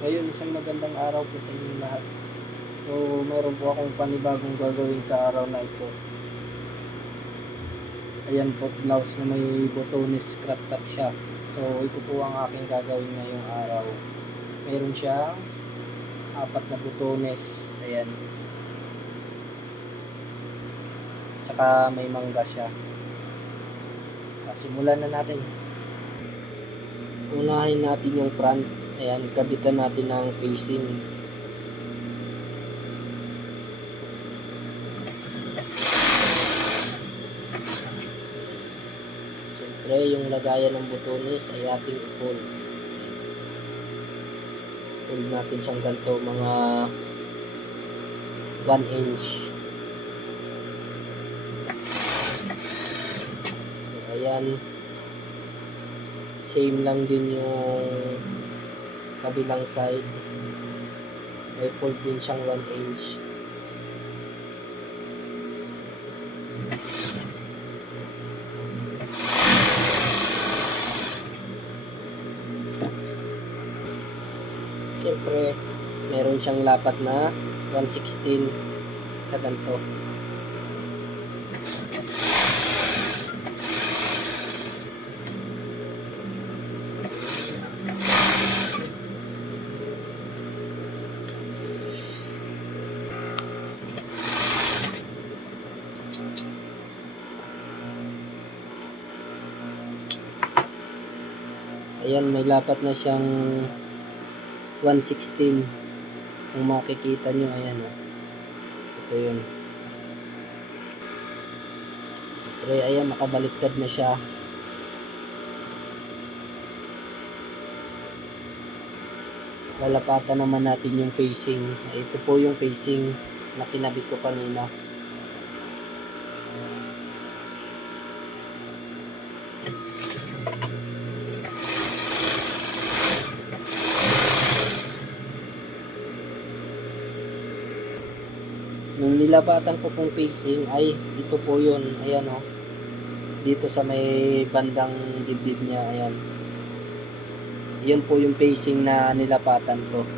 Ngayon, isang magandang araw po sa inyong lahat. So, meron po akong panibagong gagawin sa araw na ito. Ayan po, blouse na may botones crop top siya. So, ito po ang aking gagawin ngayong araw. Meron siyang apat na botones. Ayan. Saka may mangga siya. Ah, Simulan na natin. Unahin natin yung front. Ayan, kabitan natin ng facing. Siyempre, yung lagayan ng butones ay ating i-pull. Pull natin siyang ganito, mga 1 inch. Ayan. Same lang din yung kabilang side. May fold din siyang 1 inch. Siyempre, meron siyang lapat na 116 sa ganito. Ayan, may lapat na siyang 116 kung makikita nyo ayan o ito yun. Siyempre, ayan nakabaliktad na siya. Lalapatan naman natin yung facing. Ito po yung facing na kinabit ko kanina Nung nilapatan ko pong facing ay ito po yun. Ayan o. Dito sa may bandang dibdib niya. Ayan. Yun po yung facing na nilapatan ko.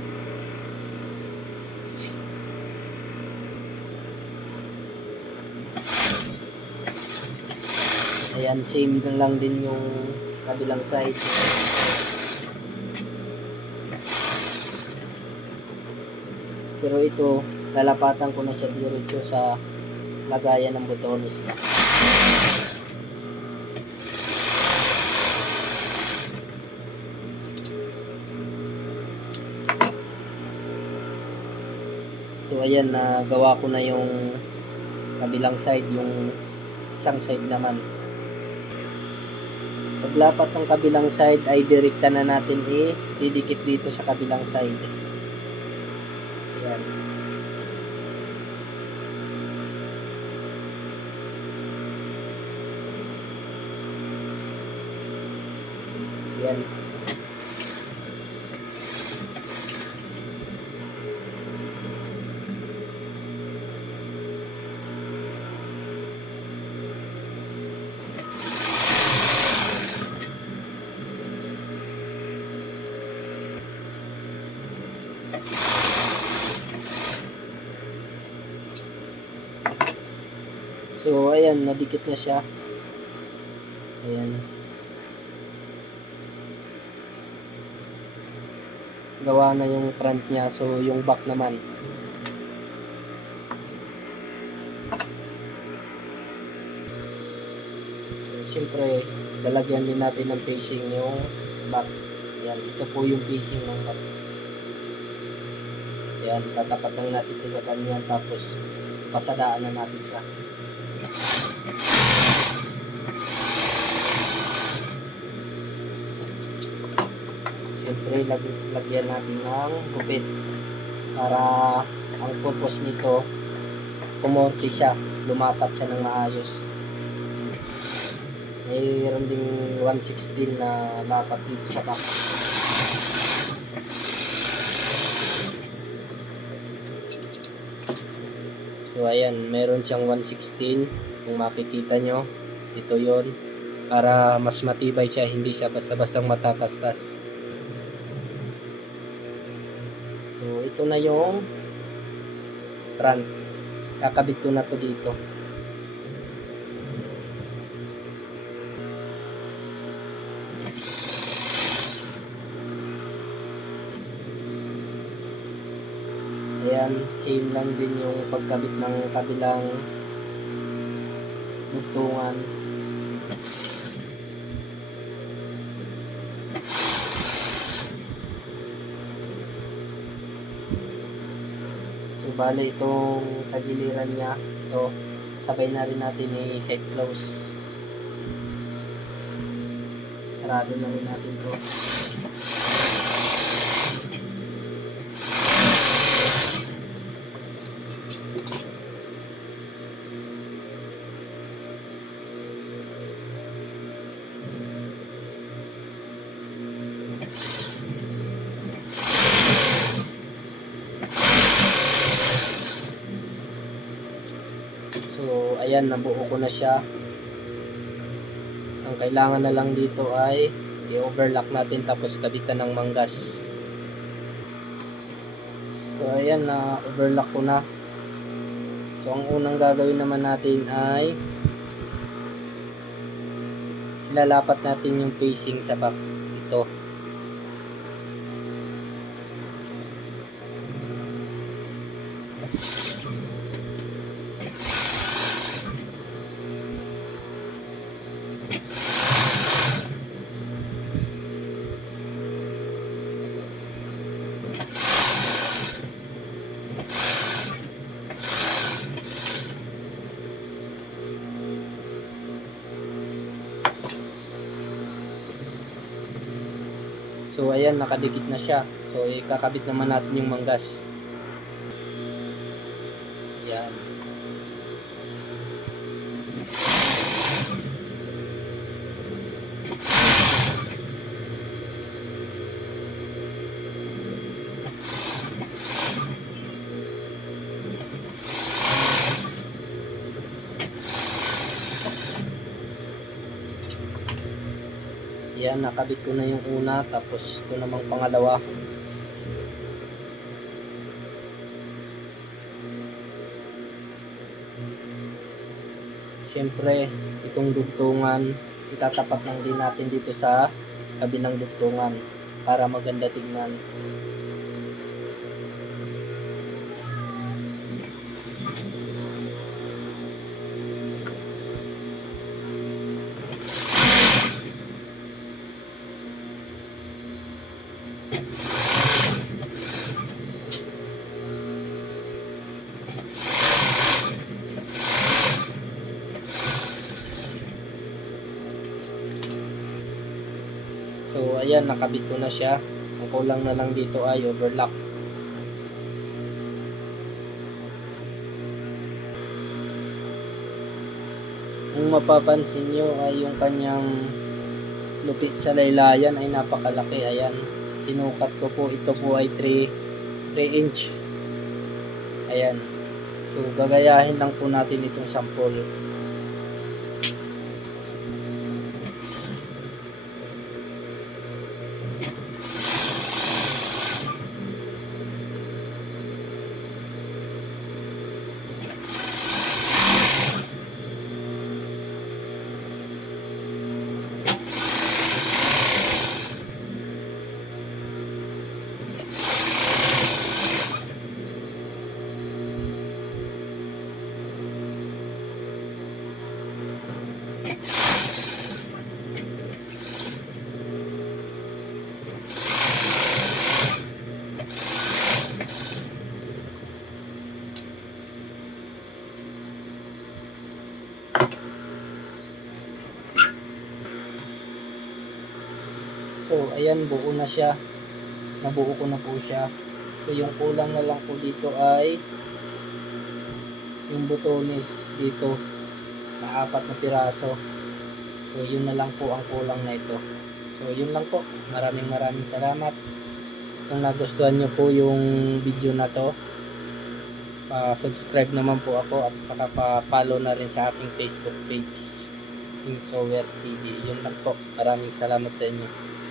Ayan, same lang din yung kabilang side. Pero ito, lalapatan ko na siya diretso sa lagayan ng botones niya. So ayan, nagawa ko na yung kabilang side, yung isang side naman. Paglapat ng kabilang side ay direkta na natin i-didikit dito sa kabilang side. Ayan. Yan. So, ayan, nadikit na siya. Ayan. Gawa na yung front niya so yung back naman. Syempre lalagyan din natin ng facing yung back. Yan ito po yung facing ng back. Yan tatapat lang natin sa kanya tapos pasadaan na natin siya Siyempre, lag lagyan natin ng gupit para ang purpose nito, kumorte siya, lumapat siya ng maayos. Mayroon ding 116 na lapat dito sa back. So, ayan, meron siyang 116. Kung makikita nyo, ito yon para mas matibay siya, hindi siya basta-bastang matatastas. So, ito na yung front. Kakabit ko na to dito. Ayan, same lang din yung pagkabit ng kabilang nagtungan. So, bale itong tagiliran niya, ito, sabay na rin natin i-set close. Sarado na rin natin to. Ayan, nabuo ko na siya. Ang kailangan na lang dito ay i-overlock natin tapos kabitan ng manggas. So, ayan, na overlock ko na. So, ang unang gagawin naman natin ay ilalapat natin yung facing sa back. Ito. So ayan, nakadikit na siya. So ikakabit naman natin yung manggas. Yan. Yan, nakabit ko na yung una, tapos ito namang pangalawa. Siyempre, itong dugtungan, itatapat lang din natin dito sa kabilang dugtungan para maganda tignan. Ayan, nakabit ko na siya. Ang kulang na lang dito ay overlock. Kung mapapansin nyo ay yung kanyang lupit sa laylayan ay napakalaki. Ayan, sinukat ko po. Ito po ay 3, 3 inch. Ayan. So, gagayahin lang po natin itong sample. So, ayan, buo na siya. Nabuo ko na po siya. So, yung kulang na lang po dito ay yung butones dito na apat na piraso. So, yun na lang po ang kulang na ito. So, yun lang po. Maraming maraming salamat. Kung nagustuhan nyo po yung video na to, pa-subscribe naman po ako at saka pa-follow na rin sa aking Facebook page, Insower TV. Yun lang po. Maraming salamat sa inyo.